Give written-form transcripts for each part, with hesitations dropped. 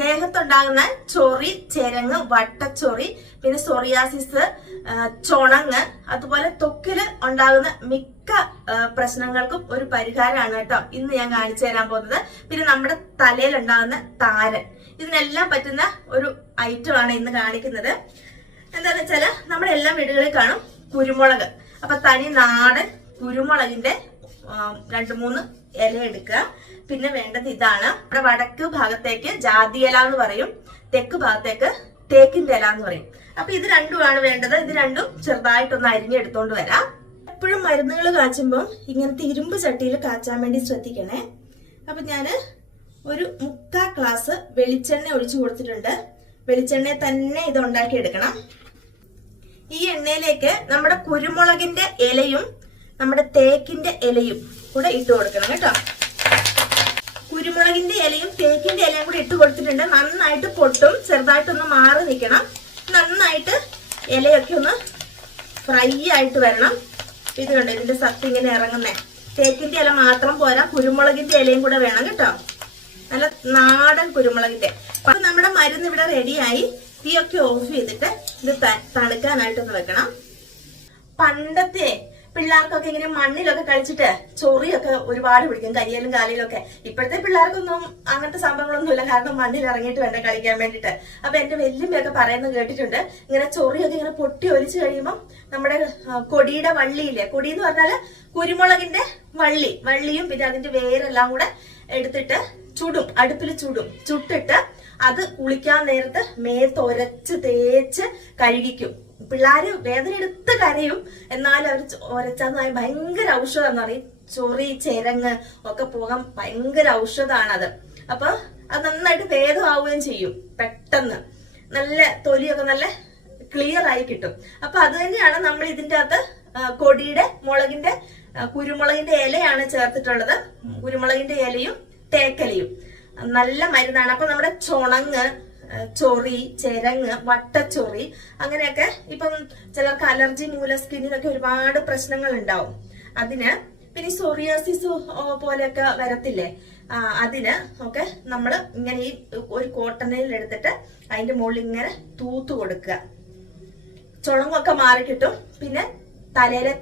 ദേഹത്തുണ്ടാകുന്ന ചൊറി, ചെരങ്ങ്, വട്ടച്ചൊറി, പിന്നെ സോറിയാസിസ്, ചുണങ്ങ്, അതുപോലെ ത്വക്കില് ഉണ്ടാകുന്ന മിക്ക പ്രശ്നങ്ങൾക്കും ഒരു പരിഹാരമാണ് കേട്ടോ ഇന്ന് ഞാൻ കാണിച്ചു തരാൻ പോകുന്നത്. പിന്നെ നമ്മുടെ തലയിൽ ഉണ്ടാകുന്ന താരൻ, ഇതിനെല്ലാം പറ്റുന്ന ഒരു ഐറ്റം ആണ് ഇന്ന് കാണിക്കുന്നത്. എന്താന്ന് വെച്ചാല് നമ്മുടെ എല്ലാ വീടുകളിൽ കാണും കുരുമുളക്. അപ്പൊ തനി നാടൻ കുരുമുളകിന്റെ 2-3 ഇല എടുക്കുക. പിന്നെ വേണ്ടത് ഇതാണ്. നമ്മുടെ വടക്ക് ഭാഗത്തേക്ക് ജാതി ഇല എന്ന് പറയും, തെക്ക് ഭാഗത്തേക്ക് തേക്കിന്റെ ഇല എന്ന് പറയും. അപ്പൊ ഇത് രണ്ടുമാണ് വേണ്ടത്. ഇത് രണ്ടും ചെറുതായിട്ടൊന്ന് അരിഞ്ഞെടുത്തോണ്ട് വരാം. എപ്പോഴും മരുന്നുകൾ കാച്ചുമ്പോൾ ഇങ്ങനത്തെ ഇരുമ്പ് ചട്ടിയിൽ കാച്ചാൻ വേണ്ടി ശ്രദ്ധിക്കണേ. അപ്പൊ ഞാന് ഒരു 3/4 ഗ്ലാസ് വെളിച്ചെണ്ണ ഒഴിച്ചു കൊടുത്തിട്ടുണ്ട്. വെളിച്ചെണ്ണ തന്നെ ഇത് ഉണ്ടാക്കി എടുക്കണം. ഈ എണ്ണയിലേക്ക് നമ്മുടെ കുരുമുളകിന്റെ ഇലയും നമ്മുടെ തേക്കിന്റെ ഇലയും കൂടെ ഇട്ട് കൊടുക്കണം കേട്ടോ. കുരുമുളകിന്റെ ഇലയും തേക്കിന്റെ ഇലയും കൂടെ ഇട്ട് കൊടുത്തിട്ടുണ്ട്. നന്നായിട്ട് പൊട്ടും, ചെറുതായിട്ടൊന്ന് മാറി നിൽക്കണം. നന്നായിട്ട് ഇലയൊക്കെ ഒന്ന് ഫ്രൈ ആയിട്ട് വരണം. ഇത് കണ്ടോ, ഇതിന്റെ സത്ത് ഇങ്ങനെ ഇറങ്ങുന്നേ. തേക്കിന്റെ ഇല മാത്രം പോരാ, കുരുമുളകിന്റെ ഇലയും കൂടെ വേണം കേട്ടോ. നല്ല നാടൻ കുരുമുളകിന്റെ. അപ്പൊ നമ്മുടെ മരുന്ന് ഇവിടെ റെഡിയായി. തീയൊക്കെ ഓഫ് ചെയ്തിട്ട് ഇത് തണുക്കാനായിട്ടൊന്ന് വെക്കണം. പണ്ടത്തെ പിള്ളേർക്കൊക്കെ ഇങ്ങനെ മണ്ണിലൊക്കെ കളിച്ചിട്ട് ചൊറിയൊക്കെ ഒരുപാട് പിടിക്കും, കയ്യിലും കാലിലും ഒക്കെ. ഇപ്പോഴത്തെ പിള്ളേർക്കൊന്നും അങ്ങനത്തെ സംഭവങ്ങളൊന്നുമില്ല, കാരണം മണ്ണിൽ ഇറങ്ങിയിട്ട് വേണ്ട കളിക്കാൻ വേണ്ടിട്ട്. അപ്പൊ എന്റെ വല്യമ്മയൊക്കെ പറയുന്നത് കേട്ടിട്ടുണ്ട്, ഇങ്ങനെ ചൊറിയൊക്കെ ഇങ്ങനെ പൊട്ടി ഒലിച്ചു കഴിയുമ്പോൾ നമ്മുടെ കൊടിയുടെ വള്ളിയില്ലേ, കൊടി എന്ന് പറഞ്ഞാല് കുരുമുളകിന്റെ വള്ളിയും പിന്നെ അതിന്റെ വേരെല്ലാം കൂടെ എടുത്തിട്ട് ചുടും, അടുപ്പിൽ ചുട്ടിട്ട് അത് കുളിക്കാൻ നേരത്ത് മേത്ത് ഒരച്ച് തേച്ച് കഴുകിക്കും. പിള്ളേര് വേദന എടുത്ത് കരയും, എന്നാലും അവർ ഒരച്ചാന്ന് ഭയങ്കര ഔഷധം പറയും. ചൊറി, ചെരങ്ങ് ഒക്കെ പോകാൻ ഭയങ്കര ഔഷധമാണത്. അപ്പൊ അത് നന്നായിട്ട് ഭേദമാവുകയും ചെയ്യും. പെട്ടെന്ന് നല്ല തൊലിയൊക്കെ നല്ല ക്ലിയർ ആയി കിട്ടും. അപ്പൊ അത് തന്നെയാണ് നമ്മൾ ഇതിന്റെ അകത്ത് കുരുമുളകിന്റെ ഇലയാണ് ചേർത്തിട്ടുള്ളത്. കുരുമുളകിന്റെ ഇലയും തേക്കലയും നല്ല മരുന്നാണ്. അപ്പൊ നമ്മുടെ ചുണങ്ങ്, ചൊറി, ചെരങ്ങ്, വട്ടച്ചൊറി, അങ്ങനെയൊക്കെ ഇപ്പം ചിലർക്ക് അലർജി മൂലം സ്കിന്നിനൊക്കെ ഒരുപാട് പ്രശ്നങ്ങൾ ഉണ്ടാവും. അതിന് പിന്നെ സോറിയാസിസ് പോലെയൊക്കെ വരത്തില്ലേ, അതിന് ഒക്കെ നമ്മൾ ഇങ്ങനെ ഈ ഒരു കോട്ടണിൽ എടുത്തിട്ട് അതിന്റെ മുകളിൽ ഇങ്ങനെ തൂത്തു കൊടുക്കുക. ചുണങ്ങൊക്കെ മാറി കിട്ടും. പിന്നെ തലയിലെ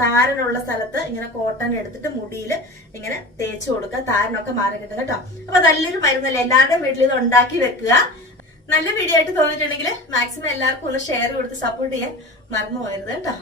താരനുള്ള സ്ഥലത്ത് ഇങ്ങനെ കോട്ടൺ എടുത്തിട്ട് മുടിയിൽ ഇങ്ങനെ തേച്ചു കൊടുക്കുക. താരനൊക്കെ മാറി കിട്ടും കേട്ടോ. അപ്പൊ നല്ലൊരു മരുന്നല്ലേ, എല്ലാവരുടെയും വീട്ടിൽ ഇത് ഉണ്ടാക്കി വെക്കുക. നല്ല വീഡിയോ ആയിട്ട് തോന്നിയിട്ടുണ്ടെങ്കിൽ മാക്സിമം എല്ലാവർക്കും ഒന്ന് ഷെയർ കൊടുത്ത് സപ്പോർട്ട് ചെയ്യാൻ മറന്നു പോകരുത് കേട്ടോ.